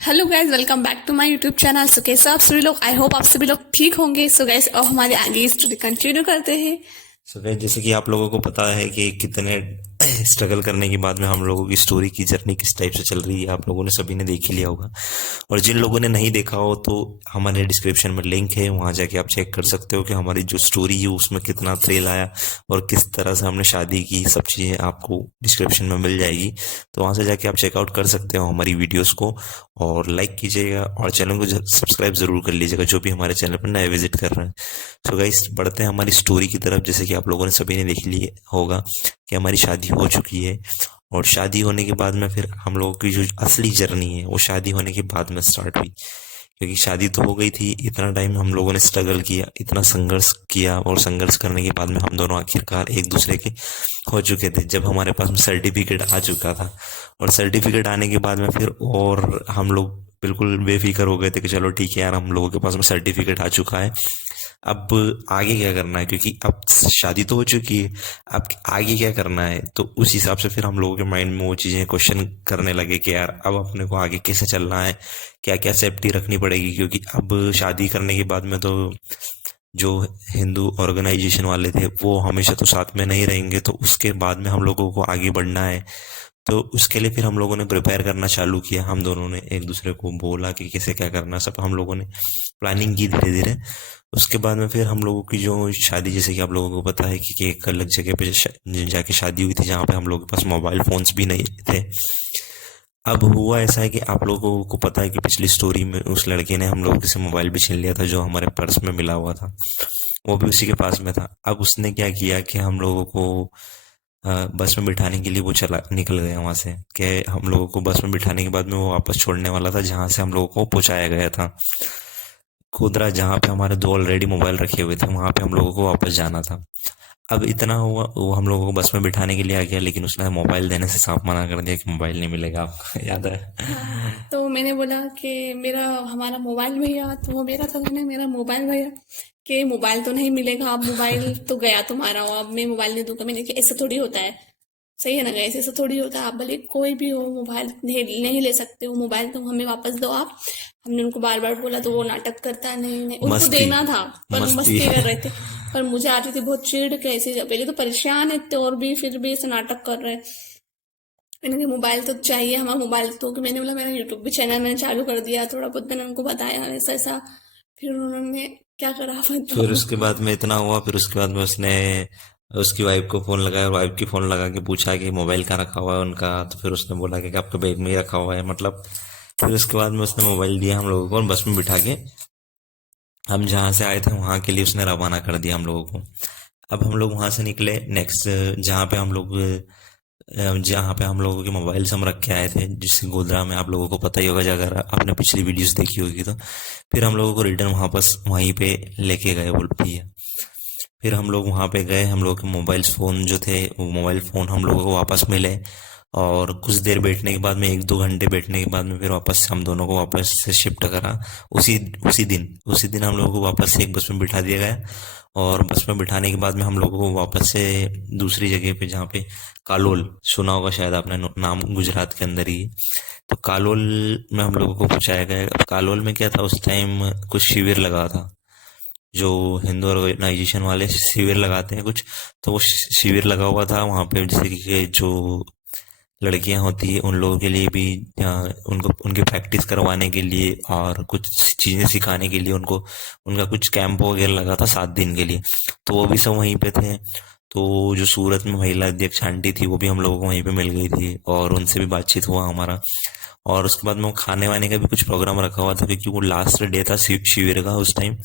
Hello guys, welcome back to my YouTube channel. So कैसे आप सभी लोग? आई होप आप सभी लोग ठीक होंगे। सो गाइज, अब हमारे आगे स्टोरी कंटिन्यू करते हैं। सो गाइस, जैसे कि आप लोगों को पता है कि कितने स्ट्रगल करने के बाद में हम लोगों की स्टोरी की जर्नी किस टाइप से चल रही है, आप लोगों ने सभी ने देख ही लिया होगा। और जिन लोगों ने नहीं देखा हो तो हमारे डिस्क्रिप्शन में लिंक है, वहां जाके आप चेक कर सकते हो कि हमारी जो स्टोरी है उसमें कितना थ्रिल आया और किस तरह से हमने शादी की। सब चीज़ें आपको डिस्क्रिप्शन में मिल जाएगी, तो वहां से जाके आप चेकआउट कर सकते हो हमारी वीडियोस को। और लाइक कीजिएगा और चैनल को सब्सक्राइब जरूर कर लीजिएगा, जो भी हमारे चैनल पर नए विजिट कर रहे हैं। सो गाइस, बढ़ते हैं हमारी स्टोरी की तरफ। जैसे कि आप लोगों ने सभी ने देख लिया होगा कि हमारी शादी हो चुकी है। और शादी होने के बाद में फिर हम लोगों की जो असली जर्नी है वो शादी होने के बाद में स्टार्ट हुई। क्योंकि शादी तो हो गई थी, इतना टाइम हम लोगों ने स्ट्रगल किया, इतना संघर्ष किया, और संघर्ष करने के बाद में हम दोनों आखिरकार एक दूसरे के हो चुके थे। जब हमारे पास में सर्टिफिकेट आ चुका था, और सर्टिफिकेट आने के बाद में फिर और हम लोग बिल्कुल बेफिक्र हो गए थे कि चलो ठीक है यार, हम लोगों के पास में सर्टिफिकेट आ चुका है, अब आगे क्या करना है। क्योंकि अब शादी तो हो चुकी है, अब आगे क्या करना है। तो उस हिसाब से फिर हम लोगों के माइंड में वो चीजें क्वेश्चन करने लगे कि यार अब अपने को आगे कैसे चलना है, क्या क्या सेफ्टी रखनी पड़ेगी। क्योंकि अब शादी करने के बाद में तो जो हिंदू ऑर्गेनाइजेशन वाले थे वो हमेशा तो साथ में नहीं रहेंगे, तो उसके बाद में हम लोगों को आगे बढ़ना है। तो उसके लिए फिर हम लोगों ने प्रिपेयर करना चालू किया। हम दोनों ने एक दूसरे को बोला कि कैसे क्या करना, सब हम लोगों ने प्लानिंग की धीरे धीरे। उसके बाद में फिर हम लोगों की जो शादी, जैसे कि आप लोगों को पता है कि एक अलग जगह पे जाके शादी हुई थी, जहाँ पे हम लोगों के पास मोबाइल फोन्स भी नहीं थे। अब हुआ ऐसा है कि आप लोगों को पता है कि पिछली स्टोरी में उस लड़के ने हम लोगों से मोबाइल भी छीन लिया था, जो हमारे पर्स में मिला हुआ था, वो भी उसी के पास में था। अब उसने क्या किया कि हम लोगों को बस में बिठाने के लिए वो चला निकल गया वहां से। कि हम लोगों को बस में बिठाने के बाद में वो वापस छोड़ने वाला था, जहां से हम लोगों को पहुंचाया गया था गोधरा, जहाँ पे हमारे दो ऑलरेडी मोबाइल रखे हुए थे, वहां पे हम लोगों को वापस जाना था। अब इतना हुआ, वो हम लोगों को बस में बिठाने के लिए आ गया, लेकिन उसने मोबाइल देने से साफ मना कर दिया कि मोबाइल नहीं मिलेगा आपको। याद हाँ, है? तो मैंने बोला कि मेरा हमारा मोबाइल भैया, तो वो मेरा था, मैंने मेरा मोबाइल भैया कि मोबाइल तो नहीं मिलेगा। अब मोबाइल तो गया तुम्हारा, अब मैं मोबाइल नहीं दूंगा। मैंने कि ऐसा थोड़ी होता है, सही है ना गाइस? ऐसा थोड़ी होता है, आप भले कोई भी हो मोबाइल नहीं ले सकते हो। मोबाइल तो हमें वापस दो आप। हमने उनको बार बार बोला, तो वो नाटक करता नहीं नहीं, उनको मस्ती, देना था पर वो मस्ती। मस्ती कर रहे थे। पर मुझे आ रही थी बहुत चिढ़, कैसे पहले तो परेशान है और भी फिर भी ऐसे नाटक कर रहे हैं। मैंने कहा मोबाइल तो चाहिए हमारा मोबाइल। तो कि मैंने बोला मेरा यूट्यूब भी चैनल मैंने चालू कर दिया, थोड़ा बहुत मैंने उनको बताया ऐसा ऐसा। फिर उन्होंने क्या करा फिर बताओ? उसके बाद में इतना हुआ, फिर उसके बाद में उसने उसकी वाइफ को फोन लगाया, और वाइफ की फोन लगा के पूछा कि मोबाइल कहाँ रखा हुआ है उनका। तो फिर उसने बोला कि आपके बैग में ही रखा हुआ है, मतलब। फिर उसके बाद में उसने मोबाइल दिया हम लोगों को, और बस में बिठा के हम जहाँ से आए थे वहाँ के लिए उसने रवाना कर दिया हम लोगों को। अब हम लोग वहाँ से निकले नेक्स्ट, जहाँ पे हम लोगों के मोबाइल्स हम रख के आए थे, जिस गोधरा में, आप लोगों को पता ही होगा अगर आपने पिछली वीडियोस देखी होगी तो। फिर हम लोगों को रिटर्न वापस वहीं पे लेके गए बोल भैया। फिर हम लोग वहाँ पे गए, हम लोगों के मोबाइल फ़ोन जो थे वो मोबाइल फ़ोन हम लोगों को वापस मिले। और कुछ देर बैठने के बाद में, 1-2 घंटे बैठने के बाद में, फिर वापस से हम दोनों को वापस से शिफ्ट करा। उसी उसी दिन हम लोगों को वापस से एक बस में बिठा दिया गया। और बस में बिठाने के बाद में हम लोगों को वापस से दूसरी जगह पे, जहाँ पे कालोल, सुना होगा शायद आपने नाम, गुजरात के अंदर ही है। तो कालोल में हम लोगों को पहुंचाया गया। अब कालोल में क्या था, उस टाइम कुछ शिविर लगा था, जो हिंदू ऑर्गेनाइजेशन वाले शिविर लगाते हैं कुछ। तो वो शिविर लगा हुआ था वहाँ पे, जैसे कि जो लड़कियां होती है उन लोगों के लिए भी, उनको उनकी प्रैक्टिस करवाने के लिए और कुछ चीजें सिखाने के लिए उनको, उनका कुछ कैंप वगैरह लगा था 7 दिन के लिए। तो वो भी सब वहीं पे थे। तो जो सूरत में महिला अध्यक्ष आंटी थी वो भी हम लोगों को वहीं पे मिल गई थी, और उनसे भी बातचीत हुआ हमारा। और उसके बाद में वो खाने वाने का भी कुछ प्रोग्राम रखा हुआ था, क्योंकि वो लास्ट डे था शिविर का उस टाइम।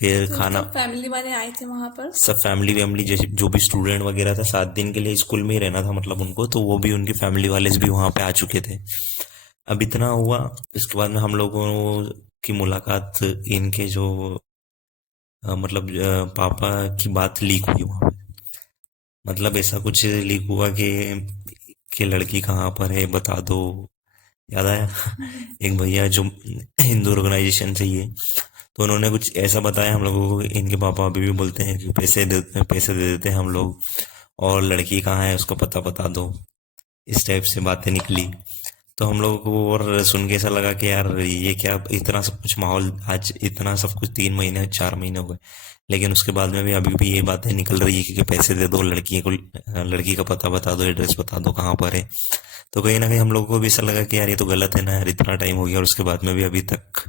फिर तो खाना, सब फैमिली वाले आए थे वहां पर। सब फैमिली वैमिली, जैसे जो भी स्टूडेंट वगैरह था, 7 दिन के लिए स्कूल में ही रहना था मतलब उनको, तो वो भी, उनकी फैमिली वाले भी वहां पे आ चुके थे। अब इतना हुआ, इसके बाद में हम लोगों की मुलाकात इनके जो मतलब पापा की बात लीक हुई वहां पे। मतलब ऐसा कुछ लीक हुआ कि लड़की कहाँ पर है बता दो। याद आया? एक भैया जो हिंदू ऑर्गेनाइजेशन से ही है, तो उन्होंने कुछ ऐसा बताया हम लोगों को। इनके पापा अभी भी बोलते हैं कि पैसे दे देते हैं हम लोग, और लड़की कहाँ है उसका पता बता दो। इस टाइप से बातें निकली। तो हम लोगों को और सुन के ऐसा लगा कि यार ये क्या इतना सब कुछ माहौल, आज इतना सब कुछ 3 महीने 4 महीने हो गए, लेकिन उसके बाद में भी अभी भी ये बातें निकल रही है कि पैसे दे दो, लड़की का पता बता दो, एड्रेस बता दो कहाँ पर है। तो कहीं ना कहीं हम लोगों को भी ऐसा लगा कि यार ये तो गलत है ना यार, इतना टाइम हो गया और उसके बाद में भी अभी तक।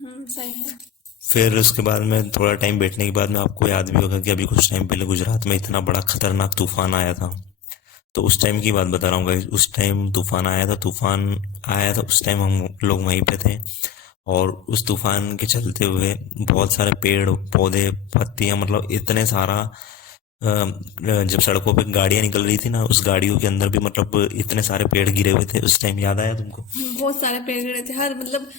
सही है। फिर उसके बाद में थोड़ा टाइम बैठने के बाद में आपको याद भी होगा कि अभी कुछ टाइम पहले गुजरात में इतना बड़ा खतरनाक तूफान आया था। तो उस टाइम की बात बता रहा हूँ गाइस, उस टाइम तूफान आया था, उस टाइम हम लोग वहीं पे थे। और उस तूफान के चलते हुए बहुत सारे पेड़ पौधे पत्तियां, मतलब इतने सारा जब सड़कों पे गाड़ियां निकल रही थी ना, उस गाड़ियों के अंदर भी मतलब इतने सारे पेड़ गिरे हुए थे उस टाइम, याद आया तुमको? बहुत सारे पेड़ गिरे थे, हर मतलब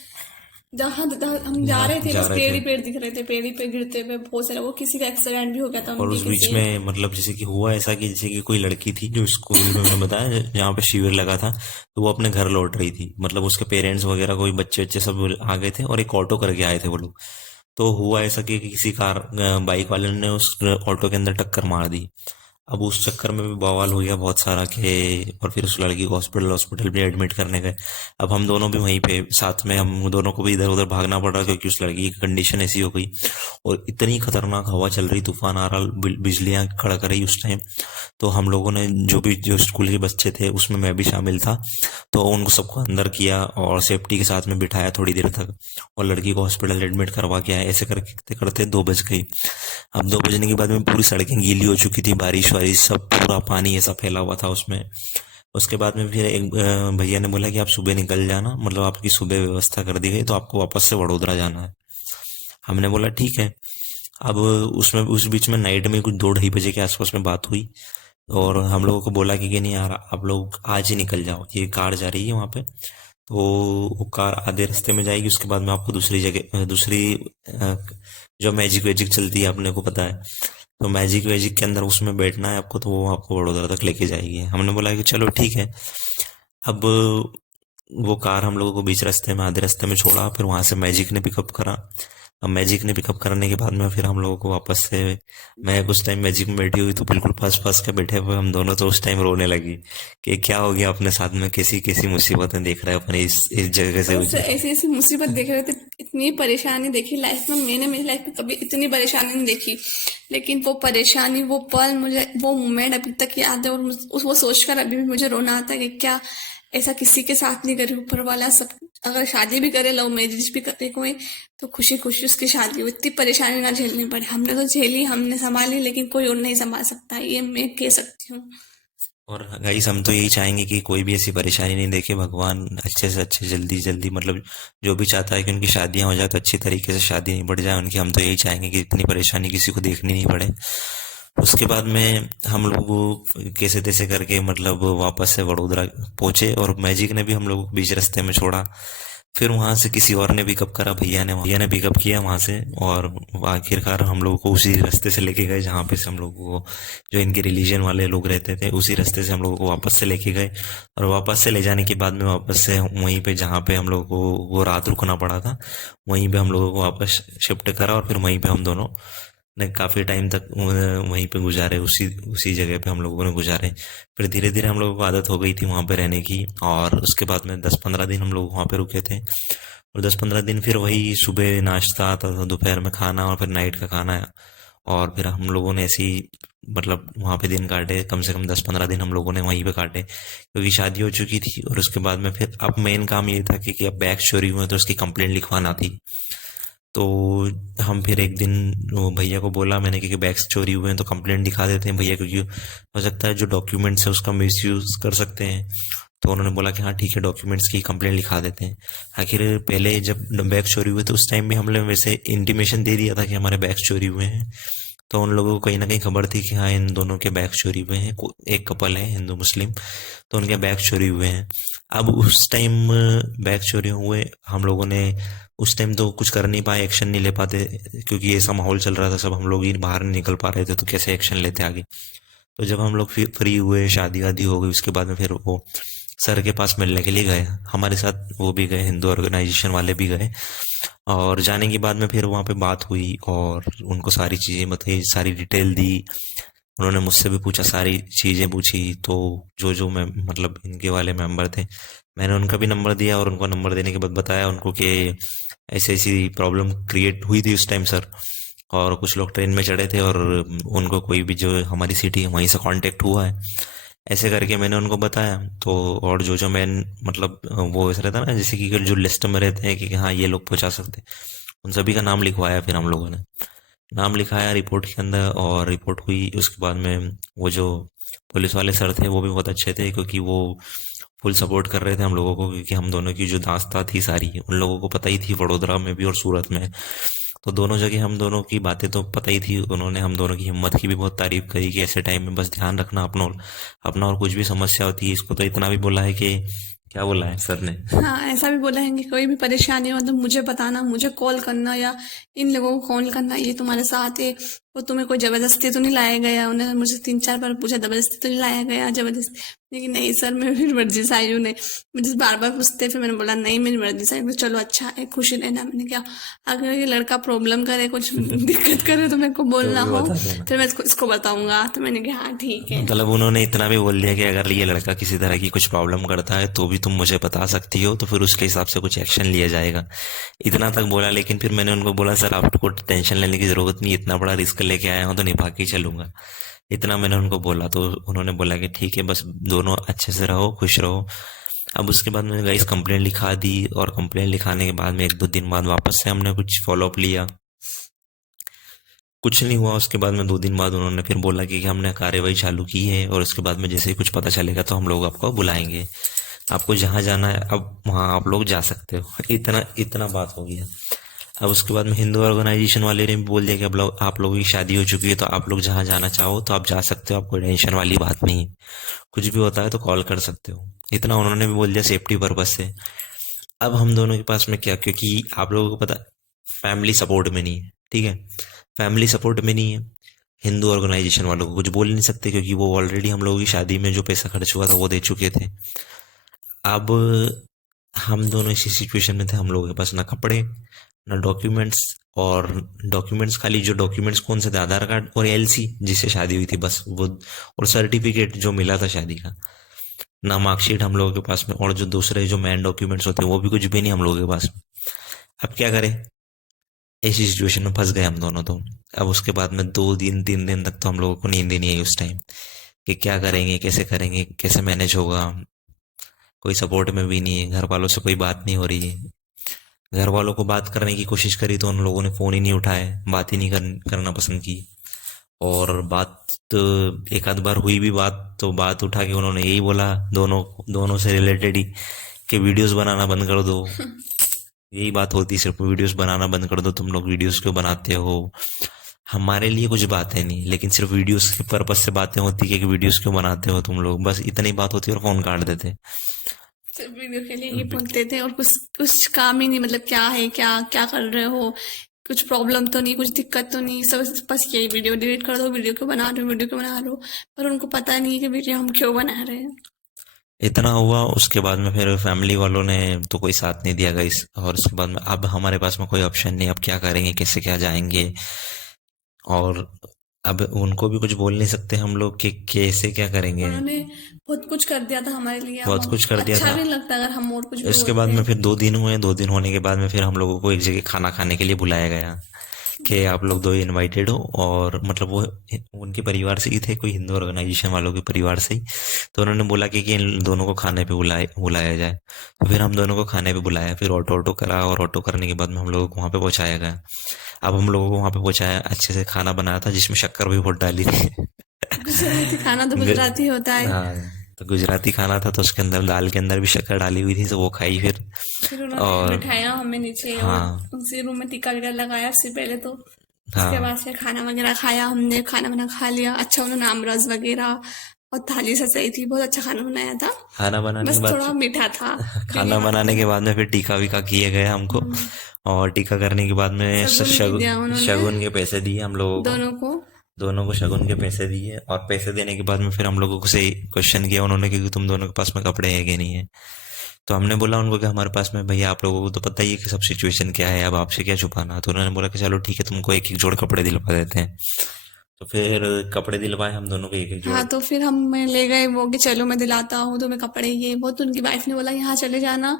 जहाँ जहाँ हम जा जहाँ रहे थे जा बस रहे पेड़ थे। ही पेड़ दिख रहे थे, पेड़ ही पेड़ गिरते हुए बहुत सारे, वो किसी का एक्सीडेंट भी हो गया था और उनके उस बीच किसी। में मतलब जैसे कि हुआ ऐसा कि जैसे कि कोई लड़की थी जो स्कूल में, मैंने बताया जहाँ पे शिविर लगा था, तो वो अपने घर लौट रही थी, मतलब उसके पेरेंट्स वगैरह कोई बच्चे बच्चे सब आ गए थे और एक ऑटो करके आए थे वो लोग। तो हुआ ऐसा कि किसी बाइक वाले ने उस ऑटो के अंदर टक्कर मार दी। अब उस चक्कर में भी बवाल हो गया बहुत सारा के, और फिर उस लड़की को हॉस्पिटल हॉस्पिटल भी एडमिट करने गए। अब हम दोनों भी वहीं पे साथ में, हम दोनों को भी इधर उधर भागना पड़ रहा क्योंकि उस लड़की की कंडीशन ऐसी हो गई। और इतनी खतरनाक हवा चल रही, तूफान आ रहा, बिजलियां कड़क रही उस टाइम। तो हम लोगों ने जो स्कूल के बच्चे थे उसमें मैं भी शामिल था, तो उनको सबको अंदर किया और सेफ्टी के साथ में बिठाया थोड़ी देर तक, और लड़की को हॉस्पिटल एडमिट करवा के आए। ऐसे करते करते 2 बज गई। अब 2 बजने के बाद में पूरी सड़कें गीली हो चुकी थी, बारिश वारिश सब, पूरा पानी ऐसा फैला हुआ था उसमें। उसके बाद में फिर एक भैया ने बोला कि आप सुबह निकल जाना, मतलब आपकी सुबह व्यवस्था कर दी गई, तो आपको वापस से वडोदरा जाना है। हमने बोला ठीक है। अब उसमें उस बीच में नाइट में कुछ 2 ढाई बजे के आसपास में बात हुई, और हम लोगों को बोला कि नहीं यार, आप लोग आज ही निकल जाओ, ये कार जा रही है वहाँ पे। तो वो कार आधे रास्ते में जाएगी, उसके बाद में आपको दूसरी जगह दूसरी अ, जो मैजिक वैजिक चलती है अपने को पता है, तो मैजिक वैजिक के अंदर उसमें बैठना है आपको, तो वो आपको वडोदरा तक लेके जाएगी। हमने बोला कि चलो ठीक है। अब वो कार हम लोगों को बीच रास्ते में, आधे रास्ते में छोड़ा, फिर वहां से मैजिक ने पिकअप करा। अब मैजिक ने पिकअप करने के बाद में फिर हम लोगों को वापस से, मैं उस टाइम मैजिक में बैठी हुई तो बिल्कुल पास पास के बैठे हुए हम दोनों, तो उस टाइम रोने लगी कि क्या हो गया अपने साथ में, कैसी कैसी मुसीबतें देख रहे हैं अपने इस जगह से बस उस ऐसी ऐसी मुसीबत देख रहे थे, इतनी परेशानी देखी लाइफ में, मैंने मेरी लाइफ में कभी इतनी परेशानी नहीं देखी। लेकिन वो परेशानी, वो पल, मुझे वो मोमेंट अभी तक याद है, और वो सोचकर अभी भी मुझे रोना आता है कि क्या ऐसा किसी के साथ नहीं करे ऊपर वाला। सब अगर शादी भी करे, लव मैरिज भी करे कोई, तो खुशी खुशी उसकी शादी हो, इतनी परेशानी ना झेलनी पड़े। हमने तो झेली, हमने संभाली, लेकिन कोई और नहीं संभाल सकता, ये मैं कह सकती हूँ। और गाइस हम तो यही चाहेंगे कि कोई भी ऐसी परेशानी नहीं देखे, भगवान अच्छे से अच्छे जल्दी जल्दी, मतलब जो भी चाहता है कि उनकी शादियां हो जाए तो अच्छी तरीके से शादी नहीं बढ़ जाए उनकी, हम तो यही चाहेंगे कि इतनी परेशानी किसी को देखनी नहीं पड़े। उसके बाद में हम लोग कैसे तैसे करके मतलब वापस से वडोदरा पहुंचे, और मैजिक ने भी हम लोग को बीच रास्ते में छोड़ा। फिर वहां से किसी और ने पिकअप करा, भैया ने पिकअप किया वहां से, और आखिरकार हम लोगों को उसी रास्ते से लेके गए जहाँ पे से हम लोगों को, जो इनके रिलीजन वाले लोग रहते थे, उसी रास्ते से हम लोगों को वापस से लेके गए। और वापस से ले जाने के बाद में वापस से वहीं पे जहाँ पे हम लोगों को वो रात रुकना पड़ा था, वहीं पे हम लोगों को वापस शिफ्ट करा, और फिर वहीं पे हम दोनों ने काफी टाइम तक वहीं पे गुजारे, उसी उसी जगह पे हम लोगों ने गुजारे। फिर धीरे धीरे हम लोगों को आदत हो गई थी वहां पे रहने की, और उसके बाद में 10-15 दिन हम लोग वहां पे रुके थे। और 10-15 दिन फिर वही सुबह नाश्ता आता था, दोपहर में खाना, और फिर नाइट का खाना। और फिर हम लोगों ने ऐसे ही मतलब वहां पे दिन काटे, कम से कम 10-15 दिन हम लोगों ने वहीं पे काटे, क्योंकि शादी हो चुकी थी। और उसके बाद में फिर अब मेन काम ये था कि अब बैग चोरी हुए तो उसकी कंप्लेंट लिखवाना थी। तो हम फिर एक दिन वो भैया को बोला मैंने कि बैग्स चोरी हुए हैं तो कंप्लेंट दिखा देते हैं भैया, क्योंकि हो सकता है जो डॉक्यूमेंट्स है उसका मिस यूज कर सकते हैं। तो उन्होंने बोला कि हाँ ठीक है, डॉक्यूमेंट्स की कंप्लेंट लिखा देते हैं। आखिर पहले जब बैग चोरी हुए तो उस टाइम भी हमने वैसे इंटीमेशन दे दिया था कि हमारे बैग चोरी हुए हैं। तो उन लोगों को कहीं ना कहीं खबर थी कि हाँ इन दोनों के बैग चोरी हुए हैं, एक कपल है हिंदू मुस्लिम, तो उनके बैग चोरी हुए हैं। अब उस टाइम बैग चोरी हुए, हम लोगों ने उस टाइम तो कुछ कर नहीं पाए, एक्शन नहीं ले पाते, क्योंकि ऐसा माहौल चल रहा था, सब हम लोग ही बाहर नहीं निकल पा रहे थे, तो कैसे एक्शन लेते आगे। तो जब हम लोग फिर फ्री हुए, शादी वादी हो गई, उसके बाद में फिर वो सर के पास मिलने के लिए गए, हमारे साथ वो भी गए, हिंदू ऑर्गेनाइजेशन वाले भी गए। और जाने के बाद में फिर वहाँ पे बात हुई, और उनको सारी चीज़ें बताई, सारी डिटेल दी। उन्होंने मुझसे भी पूछा, सारी चीज़ें पूछी। तो जो जो मैं मतलब इनके वाले मेंबर थे, मैंने उनका भी नंबर दिया और उनको नंबर देने के बाद बताया उनको कि ऐसी ऐसी प्रॉब्लम क्रिएट हुई थी उस टाइम सर, और कुछ लोग ट्रेन में चढ़े थे और उनको कोई भी जो हमारी सिटी है वहीं से कांटेक्ट हुआ है, ऐसे करके मैंने उनको बताया। तो और जो जो मैन मतलब वो ऐसा रहता ना जैसे कि जो लिस्ट में रहते हैं कि हाँ ये लोग पहुंचा सकते, उन सभी का नाम लिखवाया। फिर हम लोगों ने नाम लिखाया रिपोर्ट के अंदर और रिपोर्ट हुई। उसके बाद में वो जो पुलिस वाले सर थे वो भी बहुत अच्छे थे, क्योंकि वो फुल सपोर्ट कर रहे थे हम लोगों को, क्योंकि हम दोनों की जो दास्तां थी सारी उन लोगों को पता ही थी, वडोदरा में भी और सूरत में। तो दोनों जगह हम दोनों की बातें तो पता ही थी। उन्होंने हम दोनों की हिम्मत की भी बहुत तारीफ करी कि ऐसे टाइम में बस ध्यान रखना अपना, अपना और कुछ भी समस्या होती है। इसको तो इतना भी बोला है कि क्या बोला है सर ने, हाँ, ऐसा भी बोला है कि कोई भी परेशानी हो तो मुझे बताना, मुझे कॉल करना या इन लोगों को कॉल करना, ये तुम्हारे साथ है। वो तुम्हें कोई जबरदस्ती तो नहीं लाया गया? उन्होंने मुझे 3-4 बार पूछा, जबरदस्ती तो नहीं लाया गया? जबरदस्ती, लेकिन नहीं सर, मैं फिर मर्जी से आई हूँ। नहीं, मुझे बार बार पूछते, फिर मैंने बोला नहीं मेरी मर्जी से आई हूँ। चलो अच्छा है, खुशी रहना। मैंने क्या, अगर ये लड़का प्रॉब्लम करे, कुछ दिक्कत करे तो मेरे को तो बोलना भी हो, बता देना। फिर मैं इसको बताऊंगा। तो मैंने कहा हाँ ठीक है। मतलब उन्होंने इतना भी बोल दिया कि अगर ये लड़का किसी तरह की कुछ प्रॉब्लम करता है तो भी तुम मुझे बता सकती हो, तो फिर उसके हिसाब से कुछ एक्शन लिया जाएगा, इतना तक बोला। लेकिन फिर मैंने उनको बोला सर आपको टेंशन लेने की जरूरत नहीं, इतना बड़ा रिस्क लेके आया हूँ तो निभा के ही चलूंगा, इतना मैंने उनको बोला। तो उन्होंने बोला कि ठीक है, बस दोनों अच्छे से रहो, खुश रहो। अब उसके बाद मैंने गाइस कंप्लेंट लिखा दी, और कंप्लेंट लिखाने के बाद में 1-2 दिन बाद वापस से हमने कुछ फॉलोअप लिया, कुछ नहीं हुआ। उसके बाद में 2 दिन बाद उन्होंने फिर बोला कि हमने कार्रवाई चालू की है, और उसके बाद में जैसे ही कुछ पता चलेगा तो हम लोग आपको बुलाएंगे, आपको जहाँ जाना है अब वहाँ आप लोग जा सकते हो। इतना इतना बात हो गया। अब उसके बाद में हिंदू ऑर्गेनाइजेशन वाले ने भी बोल दिया कि अब लोग आप लोगों की शादी हो चुकी है, तो आप लोग जहाँ जाना चाहो तो आप जा सकते हो, आपको टेंशन वाली बात नहीं है, कुछ भी होता है तो कॉल कर सकते हो। इतना उन्होंने भी बोल दिया सेफ्टी पर्पज से। अब हम दोनों के पास में क्या, क्योंकि आप लोगों को पता फैमिली सपोर्ट में नहीं है, ठीक है, फैमिली सपोर्ट में नहीं है, हिंदू ऑर्गेनाइजेशन वालों को कुछ बोल नहीं सकते, क्योंकि वो ऑलरेडी हम लोगों की शादी में जो पैसा खर्च हुआ था वो दे चुके थे। अब हम दोनों इसी सिचुएशन में थे, हम लोगों के पास ना कपड़े ना डॉक्यूमेंट्स, और डॉक्यूमेंट्स खाली जो डॉक्यूमेंट्स कौन से थे, आधार कार्ड और एलसी जिससे शादी हुई थी बस वो, और सर्टिफिकेट जो मिला था शादी का, ना मार्कशीट हम लोगों के पास में, और जो दूसरे जो मेन डॉक्यूमेंट्स होते हैं वो भी कुछ भी नहीं हम लोगों के पास में। अब क्या करें, ऐसी सिचुएशन में फंस गए हम दोनों तो। अब उसके बाद में 2 दिन 3 दिन तक तो हम लोगों को नींद ही नहीं आई उस टाइम, कि क्या करेंगे कैसे मैनेज होगा। कोई सपोर्ट में भी नहीं है, घर वालों से कोई बात नहीं हो रही है। घर वालों को बात करने की कोशिश करी तो उन लोगों ने फोन ही नहीं उठाए, बात ही नहीं करना पसंद की। और बात तो एक आध बार हुई भी बात, तो बात उठा के उन्होंने यही बोला दोनों दोनों से रिलेटेड ही, कि वीडियोस बनाना बंद कर दो। यही बात होती, सिर्फ वीडियोस बनाना बंद कर दो, तुम लोग वीडियोस क्यों बनाते हो, हमारे लिए कुछ बातें नहीं, लेकिन सिर्फ वीडियोस के पर्पज से बातें होती है कि वीडियोस क्यों बनाते हो तुम लोग, बस इतनी बात होती है और फोन काट देते। सिर्फ वीडियो के लिए ही बोलते थे, और कुछ कुछ काम ही नहीं। मतलब क्या है, क्या क्या कर रहे हो, कुछ प्रॉब्लम तो नहीं, कुछ दिक्कत तो नहीं, सब बस यही वीडियो डिलीट कर दो, वीडियो क्यों बना रहे हो, वीडियो क्यों बना रहे हो। पर उनको पता नहीं है कि वीडियो हम क्यों बना रहे हैं। इतना हुआ, उसके बाद में फिर फैमिली वालों ने तो कोई साथ नहीं दिया गाइस, और उसके बाद में अब हमारे पास में कोई ऑप्शन नहीं, अब क्या करेंगे, कैसे क्या जाएंगे। और अब उनको भी कुछ बोल नहीं सकते हम लोग कि कैसे क्या करेंगे। उन्होंने बहुत कुछ कर दिया था हमारे लिए, बहुत कुछ कर दिया अच्छा था। भी नहीं लगता अगर हम और कुछ भी उसके बाद बोलते में हैं। फिर 2 दिन हुए, 2 दिन होने के बाद में फिर हम लोगों को एक जगह खाना खाने के लिए बुलाया गया, कि आप लोग दो इनवाइटेड हो, और मतलब वो उनके परिवार से ही थे, कोई हिंदू ऑर्गेनाइजेशन वालों के परिवार से ही। तो उन्होंने बोला कि इन दोनों को खाने पे बुलाया जाए। तो फिर हम दोनों को खाने पे बुलाया, फिर ऑटो करा, और ऑटो करने के बाद में हम लोगों को वहाँ पे पहुँचाया गया। अब हम लोगों को वहाँ पे पहुँचाया, अच्छे से खाना बनाया था जिसमें शक्कर भी बहुत डाली थी। गुजराती खाना तो गुजराती होता है। हाँ, तो गुजराती खाना था तो उसके अंदर दाल के अंदर भी शक्कर डाली हुई थी, तो वो खाई फिर। फिर उन्होंने और बिठाया हमें नीचे, और हाँ उसी रूम में टीका वगैरह लगाया उससे पहले तो। उसके हाँ, बाद से खाना वगैरह खाया हमने, खाना वाना खा लिया। अच्छा, उन्होंने आमरस वगैरह और थाली सजाई थी, बहुत अच्छा खाना बनाया था। खाना बनाने के बस बाद थोड़ा मीठा था, खाना बनाने के बाद में फिर टीका वीका किए गए हमको, और टीका करने के बाद में शगुन भी दिया शगुन उन्होंने शगुन के पैसे दिए हम लोगों को, दोनों को। दोनों को शगुन के पैसे दिए। और पैसे देने के बाद में फिर हम लोगों को से क्वेश्चन किया उन्होंने कि तुम दोनों के पास में कपड़े हैं कि नहीं है। तो हमने बोला उनको कि हमारे पास में, भैया आप लोगों को तो पता ही है कि सब सिचुएशन क्या है, अब आपसे क्या छुपाना। तो उन्होंने बोला कि चलो ठीक है, तुमको एक एक जोड़ कपड़े दिलवा देते हैं। तो फिर कपड़े दिलवाए हम दोनों को एक एक जोड़। हाँ, तो फिर हम मैं ले गए वो कि चलो मैं दिलाता हूँ तुम्हें कपड़े, ये वो। तो उनकी वाइफ ने बोला यहाँ चले जाना,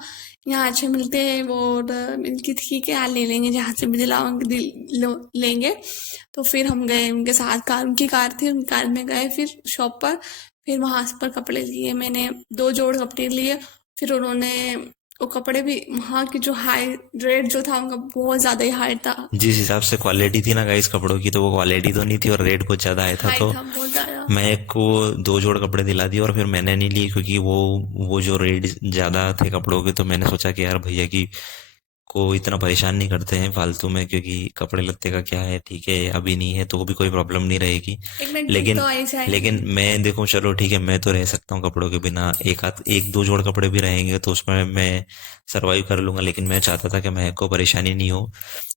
यहाँ अच्छे मिलते हैं वो। और मिलकी ठीक है यार, ले लेंगे जहाँ से भी दिलाओगे लेंगे। तो फिर हम गए उनके साथ, कार उनकी कार थी, उनकी कार में गए फिर शॉप पर। फिर वहां पर कपड़े लिए मैंने, 2 जोड़ कपड़े लिए। फिर उन्होंने वो कपड़े भी, वहाँ की जो हाई रेट जो था उनका बहुत ज्यादा ही हाई था। जिस हिसाब से क्वालिटी थी ना गाइस कपड़ों की, तो वो क्वालिटी तो नहीं थी और रेट बहुत ज़्यादा आया था। हाई तो था बहुत ज्यादा। मैं को 2 जोड़ कपड़े दिला दिए और फिर मैंने नहीं लिए, क्योंकि वो जो रेट ज़्यादा थे कपड़ों के, तो मैंने सोचा कि यार भैया की को इतना परेशान नहीं करते हैं फालतू में, क्योंकि कपड़े लत्ते का क्या है, ठीक है अभी नहीं है तो भी कोई प्रॉब्लम नहीं रहेगी। एक मिनट ठीक तो लेकिन आई जाएंगे। लेकिन मैं देखो चलो ठीक है, मैं तो रह सकता हूँ कपड़ों के बिना, एक आध एक दो जोड़ कपड़े भी रहेंगे तो उसमें मैं सरवाइव कर लूंगा, लेकिन मैं चाहता था कि महक को परेशानी नहीं हो।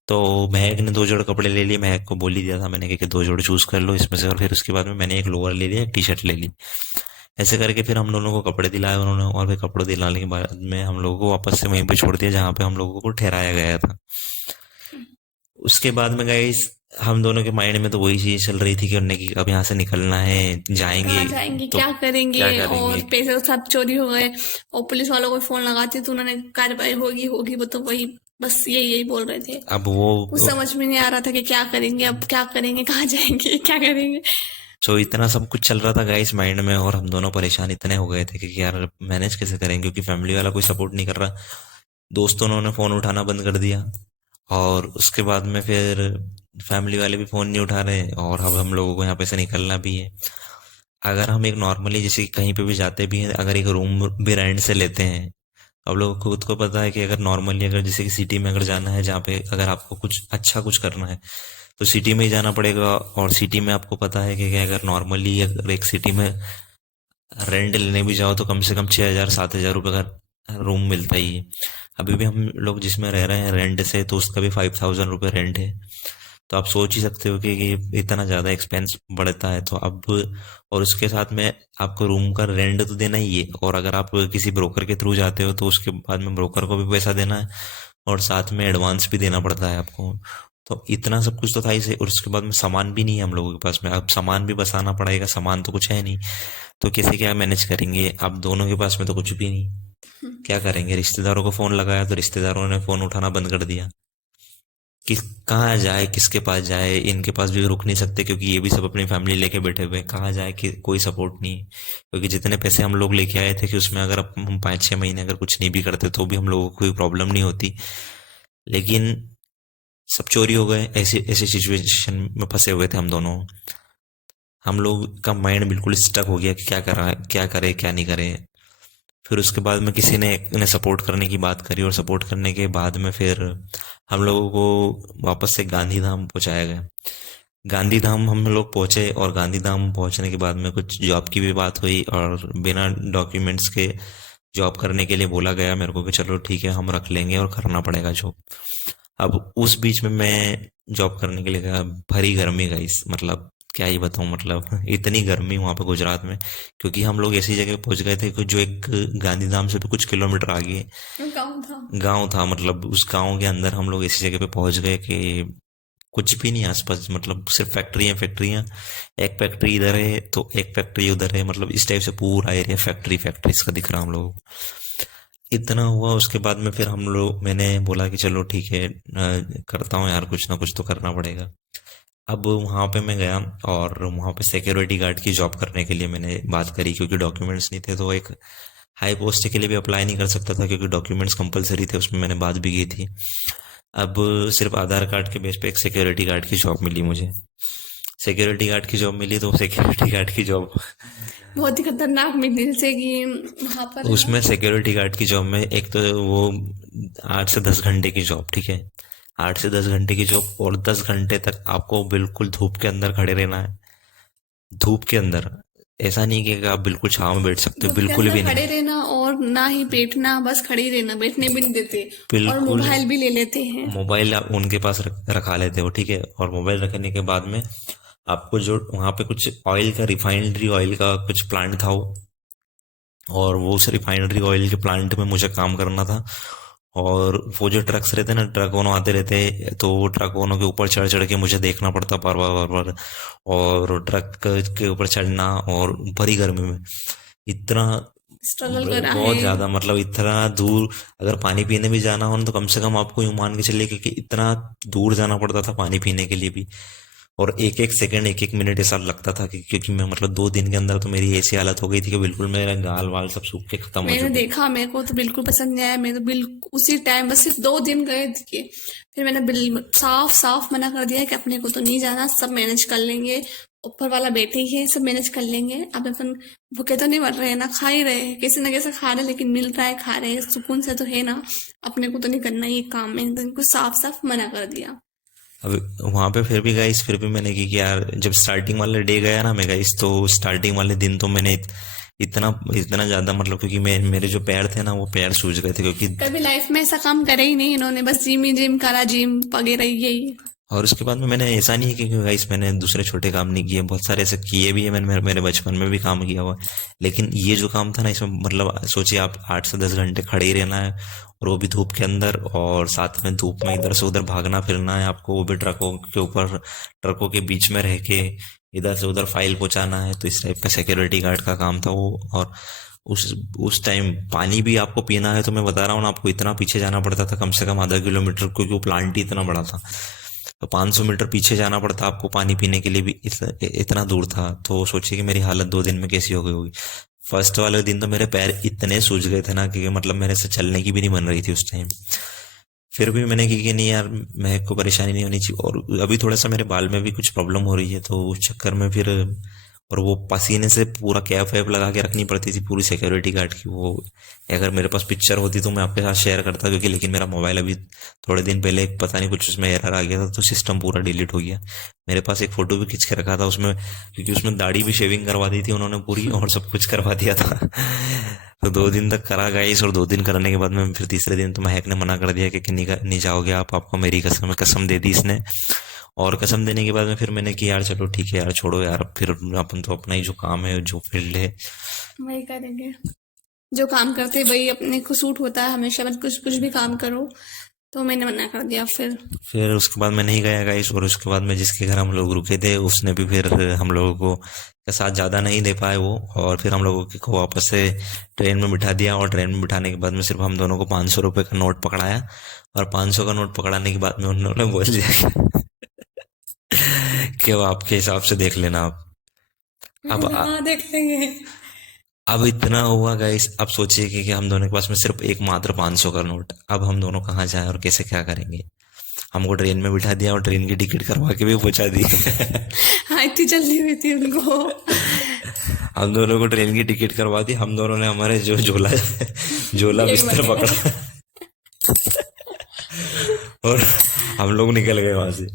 तो महक ने 2 जोड़ कपड़े ले लिए, महक को बोल ही दिया था मैंने कि 2 जोड़ चूज कर लो इसमें से, और फिर उसके बाद में मैंने एक लोअर ले लिया, एक टी शर्ट ले ली। ऐसे करके फिर हम दोनों को कपड़े दिलाए उन्होंने, और फिर कपड़े दिलाने के बाद में हम लोगों को वापस से वहीं पे छोड़ दिया जहाँ पे हम लोगों को ठहराया गया था। उसके बाद में गाइस हम दोनों के माइंड में तो वही चीज चल रही थी कि उन्हें कि अब यहाँ से निकलना है, कहाँ जाएंगे जाएंगे, तो क्या करेंगे, क्या और करेंगे। पैसे तो सब चोरी हो गए। और पुलिस वालों को फोन लगाते तो उन्होंने कार्रवाई होगी होगी, वो तो वही बस यही यही बोल रहे थे। अब वो कुछ समझ में नहीं आ रहा था कि क्या करेंगे, अब क्या करेंगे, कहाँ जाएंगे, क्या करेंगे। जो इतना सब कुछ चल रहा था गाइस माइंड में, और हम दोनों परेशान इतने हो गए थे कि यार मैनेज कैसे करेंगे, क्योंकि फैमिली वाला कोई सपोर्ट नहीं कर रहा। दोस्तों ने फोन उठाना बंद कर दिया, और उसके बाद में फिर फैमिली वाले भी फोन नहीं उठा रहे, और अब हम लोगों को यहाँ पे से निकलना भी है। अगर हम एक नॉर्मली जैसे कि कहीं पे भी जाते भी हैं, अगर एक रूम भी रेंट से लेते हैं, अब लोगों को खुद को पता है कि अगर नॉर्मली अगर जैसे कि सिटी में अगर जाना है, जहाँ पे अगर आपको कुछ अच्छा कुछ करना है तो सिटी में ही जाना पड़ेगा। और सिटी में आपको पता है कि अगर नॉर्मली अगर एक सिटी में रेंट लेने भी जाओ तो कम से कम 6,000 7,000 रुपये का रूम मिलता ही है। अभी भी हम लोग जिसमें रह रहे हैं रेंट से, तो उसका भी 5,000 रुपये रेंट है। तो आप सोच ही सकते हो कि इतना ज़्यादा एक्सपेंस बढ़ता है। तो अब और उसके साथ में आपको रूम का रेंट तो देना ही है, और अगर आप किसी ब्रोकर के थ्रू जाते हो तो उसके बाद में ब्रोकर को भी पैसा देना है, और साथ में एडवांस भी देना पड़ता है आपको। तो इतना सब कुछ तो था ही से, और उसके बाद में सामान भी नहीं है हम लोगों के पास में, अब सामान भी बसाना पड़ेगा, सामान तो कुछ है नहीं। तो कैसे क्या मैनेज करेंगे, अब दोनों के पास में तो कुछ भी नहीं, क्या करेंगे। रिश्तेदारों को फोन लगाया तो रिश्तेदारों ने फोन उठाना बंद कर दिया। कि कहाँ जाए, किसके पास जाए, इनके पास भी रुक नहीं सकते क्योंकि ये भी सब अपनी फैमिली लेके बैठे हुए हैं, कहाँ जाए कि कोई सपोर्ट नहीं है। क्योंकि जितने पैसे हम लोग लेके आए थे कि उसमें अगर हम 5-6 महीने अगर कुछ नहीं भी करते तो भी हम लोगों को कोई प्रॉब्लम नहीं होती, लेकिन सब चोरी हो गए। ऐसी ऐसी सिचुएशन में फंसे हुए थे हम दोनों। हम लोग का माइंड बिल्कुल स्टक हो गया कि क्या करा, क्या करे क्या नहीं करे। फिर उसके बाद में किसी ने उन्हें सपोर्ट करने की बात करी, और सपोर्ट करने के बाद में फिर हम लोगों को वापस से गांधी धाम पहुंचाया गया। गांधी धाम हम लोग पहुंचे, और गांधी धाम पहुंचने के बाद में कुछ जॉब की भी बात हुई, और बिना डॉक्यूमेंट्स के जॉब करने के लिए बोला गया मेरे को कि चलो ठीक है हम रख लेंगे और करना पड़ेगा जॉब। अब उस बीच में मैं जॉब करने के लिए गया, भरी गर्मी गाइस, मतलब क्या ही बताऊं, मतलब इतनी गर्मी वहां पे गुजरात में। क्योंकि हम लोग ऐसी जगह पहुंच गए थे कि जो एक गांधीधाम से भी कुछ किलोमीटर आगे गाँव था। गांव था, मतलब उस गांव के अंदर हम लोग ऐसी जगह पे पहुंच गए कि कुछ भी नहीं आसपास, मतलब सिर्फ फैक्ट्रियां फैक्ट्रियां। एक फैक्ट्री इधर है तो एक फैक्ट्री उधर है, मतलब इस टाइप से पूरा एरिया फैक्ट्री फैक्ट्रीज का दिख रहा हम लोग। इतना हुआ, उसके बाद में फिर हम लोग मैंने बोला कि चलो ठीक है करता हूँ यार, कुछ ना कुछ तो करना पड़ेगा। अब वहाँ पे मैं गया, और वहाँ पे सिक्योरिटी गार्ड की जॉब करने के लिए मैंने बात करी, क्योंकि डॉक्यूमेंट्स नहीं थे तो एक हाई पोस्ट के लिए भी अप्लाई नहीं कर सकता था, क्योंकि डॉक्यूमेंट्स कंपलसरी थे, उसमें मैंने बात भी की थी। अब सिर्फ आधार कार्ड के बेस पे एक सिक्योरिटी गार्ड की जॉब मिली मुझे। सिक्योरिटी गार्ड की जॉब मिली, तो सिक्योरिटी गार्ड की जॉब बहुत ही खतरनाक मिली, जैसे कि वहां पर है ना। उसमें सिक्योरिटी गार्ड की जॉब में एक तो वो 8 से 10 घंटे की जॉब, ठीक है, 8 से 10 घंटे की जॉब, और 10 घंटे तक आपको बिल्कुल धूप के अंदर खड़े रहना है। धूप के अंदर, ऐसा नहीं कि आप बिल्कुल छांव में बैठ सकते हो, धूप के बिल्कुल अंदर भी नहीं। खड़े रहना, और ना ही बैठना, बस खड़े ही रहना, बैठने भी नहीं देते। और बिल्कुल। मोबाइल भी ले लेते हैं। मोबाइल उनके पास रखा लेते हो, ठीक है, और मोबाइल रखने के बाद में आपको जो वहां पे कुछ ऑयल का, रिफाइनरी ऑयल का कुछ प्लांट था वो, और वो उस रिफाइनरी ऑयल के प्लांट में मुझे काम करना था। और वो जो ट्रक्स रहते हैं ना, ट्रक वालों आते रहते हैं, तो वो ट्रक वालों के ऊपर चढ़ चढ़ के मुझे देखना पड़ता बार बार बार बार। और ट्रक के ऊपर चढ़ना, और भरी गर्मी में इतना स्ट्रगल करा है। बहुत ज्यादा, मतलब इतना दूर। अगर पानी पीने भी जाना हो ना, तो कम से कम आपको यूं मान के चलिए कि इतना दूर जाना पड़ता था पानी पीने के लिए भी। और एक एक सेकंड, एक एक मिनट ऐसा लगता था कि, क्योंकि मैं मतलब 2 दिन के अंदर तो मेरी ऐसी हालत हो गई थी कि बिल्कुल मेरा गाल वाल सब सूख के खत्म हो मैंने चुके थे। देखा, मेरे को तो बिल्कुल पसंद नहीं आया। मैं तो बिल्कुल उसी टाइम बस सिर्फ 2 दिन गए थे, फिर मैंने बिल साफ साफ मना कर दिया कि अपने को तो नहीं जाना, सब मैनेज कर लेंगे, ऊपर वाला बैठे ही है, सब मैनेज कर लेंगे। अब अपन भूखे तो नहीं मर रहे हैं ना, खा ही रहे हैं, किसी न कैसे खा रहे हैं, लेकिन मिल रहा है, खा रहे हैं, सुकून से तो है ना। अपने को तो नहीं करना ये काम। मैंने तो इनको साफ साफ मना कर दिया। अब वहां पे फिर भी गाइस, फिर भी मैंने की कि यार, जब स्टार्टिंग वाले डे गया ना मैं गाइस, तो स्टार्टिंग वाले दिन तो मैंने इतना इतना ज्यादा, मतलब क्योंकि मेरे जो पैर थे ना, वो पैर सूज गए थे क्योंकि। कभी लाइफ में ऐसा काम करे ही नहीं इन्होंने, बस जिम ही जिम करा, जिम वगैरह यही। और उसके बाद में मैंने, ऐसा नहीं है कि गाइस मैंने दूसरे छोटे काम नहीं किए, बहुत सारे ऐसे किए भी है मैंने, मेरे बचपन में भी काम किया हुआ है। लेकिन ये जो काम था ना, इसमें मतलब सोचिए आप 8 से 10 घंटे खड़े ही रहना है, और वो भी धूप के अंदर, और साथ में धूप में इधर से उधर भागना फिरना है आपको, वो भी ट्रकों के ऊपर, ट्रकों के बीच में रह के इधर से उधर फाइल पहुंचाना है। तो इस टाइप का सिक्योरिटी गार्ड का काम था वो। और उस टाइम पानी भी आपको पीना है, तो मैं बता रहा हूँ ना आपको, इतना पीछे जाना पड़ता था, कम से कम आधा किलोमीटर, क्योंकि वो प्लांट ही इतना बड़ा था। तो 500 मीटर पीछे जाना पड़ता आपको पानी पीने के लिए भी, इतना दूर था। तो सोचिए कि मेरी हालत 2 दिन में कैसी हो गई होगी। फर्स्ट वाले दिन तो मेरे पैर इतने सूज गए थे ना, कि मतलब मेरे से चलने की भी नहीं बन रही थी उस टाइम। फिर भी मैंने की कि नहीं यार, मेरे को परेशानी नहीं होनी चाहिए। और अभी थोड़ा सा मेरे बाल में भी कुछ प्रॉब्लम हो रही है, तो उस चक्कर में फिर, और वो पसीने से पूरा कैप वैप लगा के रखनी पड़ती थी पूरी सिक्योरिटी गार्ड की वो। अगर मेरे पास पिक्चर होती तो मैं आपके साथ शेयर करता, क्योंकि लेकिन मेरा मोबाइल अभी थोड़े दिन पहले पता नहीं कुछ उसमें एरर आ गया था, तो सिस्टम पूरा डिलीट हो गया। मेरे पास एक फोटो भी खींच के रखा था उसमें, क्योंकि उसमें दाढ़ी भी शेविंग करवा दी थी उन्होंने पूरी, और सब कुछ करवा दिया था। तो 2 दिन तक करा गाइस, और 2 दिन करने के बाद में फिर तीसरे दिन तो महक ने मना कर दिया कि नहीं जाओगे आप, आपको मेरी कसम, कसम दे दी इसने। और कसम देने के बाद में फिर मैंने कि यार चलो ठीक है यार, छोड़ो यार, फिर अपन तो अपना ही जो काम है, जो फील्ड है। वही करेंगे, जो काम करते हैं वही अपने को सूट होता है हमेशा, मत कुछ कुछ भी काम करो। तो मैंने मना कर दिया फिर। फिर उसके बाद मैं नहीं गया गाइस। और उसके बाद में जिसके घर हम लोग रुके थे, उसने भी फिर हम लोगों को के साथ ज़्यादा नहीं दे पाए वो। और फिर हम लोगों को वापस से ट्रेन में बिठा दिया, और ट्रेन में बिठाने के बाद में सिर्फ हम दोनों को 500 रुपये का नोट पकड़ाया। और 500 का नोट पकड़ाने के बाद में उन्होंने बोल दिया कि अब आपके हिसाब से देख लेना आप। अब हाँ, देख लेंगे। अब इतना हुआ गाइस, अब सोचिए कि हम दोनों के पास में सिर्फ एक मात्र 500 का नोट। अब हम दोनों कहाँ जाएं और कैसे क्या करेंगे। हमको ट्रेन में बिठा दिया, और ट्रेन की टिकट करवा के भी पहुंचा दी। हाँ, इतनी जल्दी हुई थी उनको। हम दोनों को ट्रेन की टिकट करवा दी। हम दोनों ने हमारे जो झोला झोला एक बिस्तर बनेगा। पकड़ा, और हम लोग निकल गए वहां से।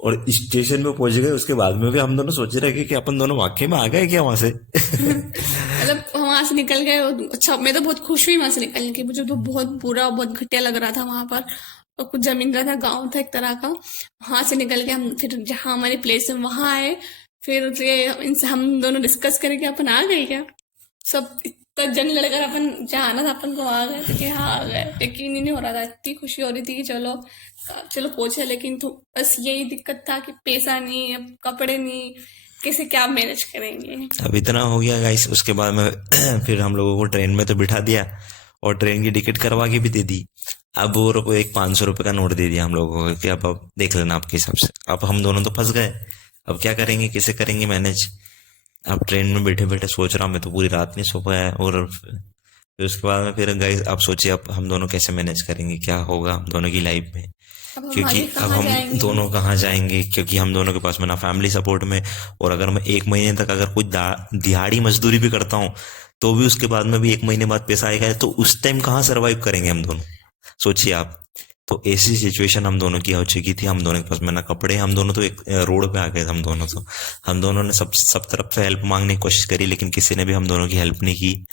और स्टेशन में पहुंच गए, उसके बाद में भी हम दोनों सोच रहे कि अपन दोनों वाकई में आ गए क्या वहां से। मतलब वहां से निकल गए। अच्छा, मैं तो बहुत खुश हुई वहां से निकलने की। मुझे तो बहुत बुरा, बहुत घटिया लग रहा था वहां पर। और कुछ जमीन रहा था, गांव था एक तरह का। वहां से निकल के हम फिर जहाँ हमारी प्लेस है वहां आए। फिर ये इनसे हम दोनों डिस्कस करें कि अपन आ गए क्या। सब इतना जंग लड़कर अपन जहाँ आना था अपन को आ गए थे कि हाँ आ गए। यकीन ही नहीं हो रहा था, इतनी खुशी हो रही थी कि चलो चलो पहुंचे। लेकिन तो बस यही दिक्कत था कि पैसा नहीं, अब कपड़े नहीं, कैसे क्या मैनेज करेंगे। अब इतना हो गया गाइस। उसके बाद में फिर हम लोगों को ट्रेन में तो बिठा दिया, और ट्रेन की टिकट करवा के भी दे दी। अब वो एक 500 रुपये का नोट दे दिया हम लोगों को कि अब देख लेना आपके हिसाब से। अब हम दोनों तो फंस गए, अब क्या करेंगे, कैसे करेंगे मैनेज। अब ट्रेन में बैठे बैठे सोच रहा हूँ, मैं तो पूरी रात नहीं सो पाया। और फिर उसके बाद में फिर गाइस, आप सोचिए अब हम दोनों कैसे मैनेज करेंगे, क्या होगा हम दोनों की लाइफ में। अब हम क्योंकि आगे अब कहाँ हम जाएंगे। दोनों कहाँ जाएंगे, क्योंकि हम दोनों के पास में ना फैमिली सपोर्ट में। और अगर मैं 1 महीने तक अगर कुछ दिहाड़ी मजदूरी भी करता हूँ, तो भी उसके बाद में भी 1 महीने बाद पैसा आएगा, तो उस टाइम कहाँ सरवाइव करेंगे हम दोनों, सोचिए आप। तो ऐसी सिचुएशन हम दोनों की हो चुकी थी। हम दोनों के पास में ना कपड़े, हम दोनों तो एक रोड पे आ गए थे हम दोनों तो। हम दोनों ने सब तरफ से हेल्प मांगने की कोशिश करी, लेकिन किसी ने भी हम दोनों की हेल्प नहीं की।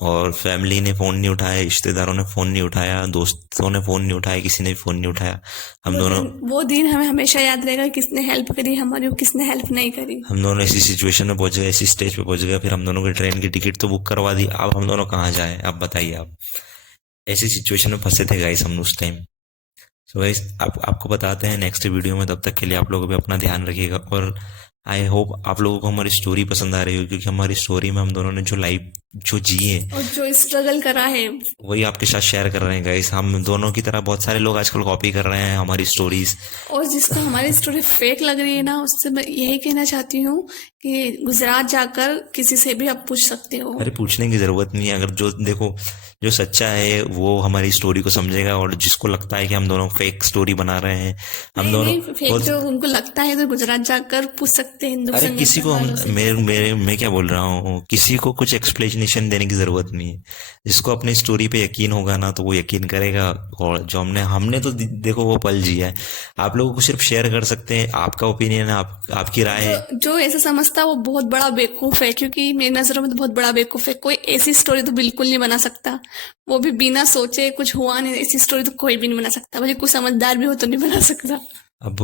और फैमिली ने फोन नहीं उठाया, रिश्तेदारों ने फोन नहीं उठाया, दोस्तों ने फोन नहीं उठाया, किसी ने भी फोन नहीं उठाया। हम दोनों वो दिन हमें हमेशा याद रहेगा, किसने हेल्प करी हमारी और किसने हेल्प नहीं करी। हम दोनों ऐसी सिचुएशन में पहुंच गए, ऐसी स्टेज पे पहुंच गए। फिर हम दोनों की ट्रेन की टिकट तो बुक करवा दी। अब हम दोनों कहाँ जाए, अब बताइए आप। ऐसी सिचुएशन में फंसे थे गाइस हम उस टाइम। सो गाइस आपको बताते हैं नेक्स्ट वीडियो में, तब तक के लिए आप लोग भी अपना ध्यान रखिएगा। और आई होप आप लोगों को हमारी स्टोरी पसंद आ रही हो, क्योंकि हमारी स्टोरी में हम दोनों ने जो लाइफ जो जिए और जो स्ट्रगल करा है, वही आपके साथ शेयर कर रहे हैं गाइस। हम दोनों की तरह बहुत सारे लोग आजकल कॉपी कर रहे हैं हमारी स्टोरीज। और जिसको हमारी स्टोरी फेक लग रही है ना, उससे मैं यही कहना चाहती हूँ कि गुजरात जाकर किसी से भी आप पूछ सकते हो। अरे पूछने की जरूरत नहीं है। अगर जो देखो जो सच्चा है वो हमारी स्टोरी को समझेगा, और जिसको लगता है कि हम दोनों फेक स्टोरी बना रहे हैं, हम नहीं दोनों नहीं, फेक जो उनको लगता है तो गुजरात जाकर पूछ सकते हैं हिंदू अरे किसी को संगठन हम वालों से। मैं क्या बोल रहा हूँ, किसी को कुछ एक्सप्लेनेशन देने की जरूरत नहीं है। जिसको अपनी स्टोरी पे यकीन होगा ना तो वो यकीन करेगा। और जो हमने हमने तो देखो वो पल जिया है। आप लोगों को सिर्फ शेयर कर सकते हैं, आपका ओपिनियन है, आपकी राय है। जो ऐसा समझता है वो बहुत बड़ा बेवकूफ है, क्योंकि मेरी नजरों में तो बहुत बड़ा बेवकूफ है। कोई ऐसी स्टोरी तो बिल्कुल नहीं बना सकता, वो भी बिना सोचे कुछ हुआ नहीं, ऐसी स्टोरी तो कोई भी नहीं बना सकता, भले कोई समझदार भी हो तो नहीं बना सकता। अब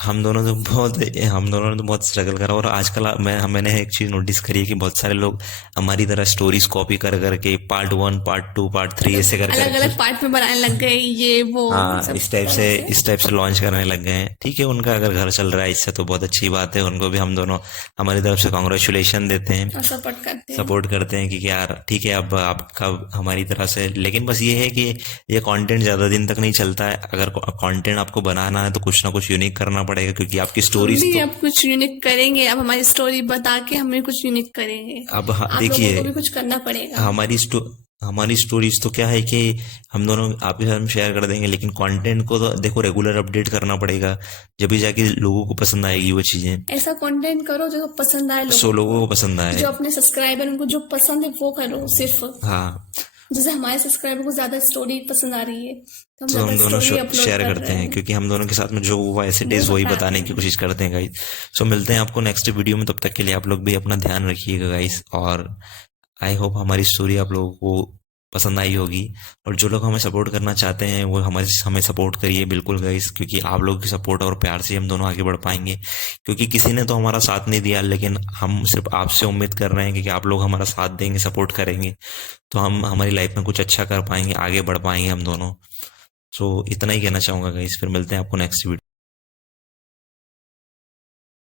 हम दोनों ने तो बहुत स्ट्रगल करा। और आजकल मैंने एक चीज नोटिस करी है कि बहुत सारे लोग हमारी तरह स्टोरीज कॉपी कर करके पार्ट 1 पार्ट 2 पार्ट 3 ऐसे कर अलग कर अलग पार्ट में बनाने लग गए, ये वो हाँ सब इस टाइप से तरह से। लॉन्च करने लग गए हैं। ठीक है, उनका अगर घर चल रहा है इससे तो बहुत अच्छी बात है। उनको भी हम दोनों हमारी तरफ से कॉन्ग्रेचुलेशन देते हैं, और सपोर्ट करते हैं। सपोर्ट करते हैं कि यार ठीक है अब आपका हमारी तरह से। लेकिन बस ये है कि ये कंटेंट ज्यादा दिन तक नहीं चलता है। अगर कंटेंट आपको बनाना है तो कुछ ना कुछ यूनिक करना पड़ेगा, क्योंकि आपकी हम स्टोरीज भी तो अब कुछ यूनिक करेंगे, अब हमारी स्टोरी बता के हम भी कुछ यूनिक करेंगे। अब आप लोगों देखिए को भी कुछ करना पड़ेगा। हमारी स्टोरीज तो क्या है कि हम दोनों आपके साथ में शेयर कर देंगे, लेकिन कंटेंट को तो देखो रेगुलर अपडेट करना पड़ेगा, जब भी जाके लोगों को पसंद आएगी वो चीजें। ऐसा कंटेंट करो जो पसंद आए सो लोगों लोगों को, को पसंद आए। जो अपने सब्सक्राइबर उनको जो पसंद है वो करो सिर्फ। हाँ जैसे हमारे सब्सक्राइबर को ज्यादा स्टोरी पसंद आ रही है तो हम तो ज्यादा हम दोनों स्टोरी अपलोड शेयर कर करते रहे हैं, हैं, क्योंकि हम दोनों के साथ में जो हुआ ऐसे वो डेज वही बताते बताने की हैं। कोशिश करते हैं गाइस। सो मिलते हैं आपको नेक्स्ट वीडियो में, तब तक के लिए आप लोग भी अपना ध्यान रखिएगा गाइस। और आई होप हमारी स्टोरी आप लोगों को पसंद आई होगी। और जो लोग हमें सपोर्ट करना चाहते हैं वो हमें सपोर्ट करिए बिल्कुल गाइस, क्योंकि आप लोगों की सपोर्ट और प्यार से हम दोनों आगे बढ़ पाएंगे। क्योंकि किसी ने तो हमारा साथ नहीं दिया, लेकिन हम सिर्फ आपसे उम्मीद कर रहे हैं कि आप लोग हमारा साथ देंगे, सपोर्ट करेंगे, तो हम हमारी लाइफ में कुछ अच्छा कर पाएंगे, आगे बढ़ पाएंगे हम दोनों। सो इतना ही कहना चाहूंगा गाइस। फिर मिलते हैं आपको नेक्स्ट वीडियो।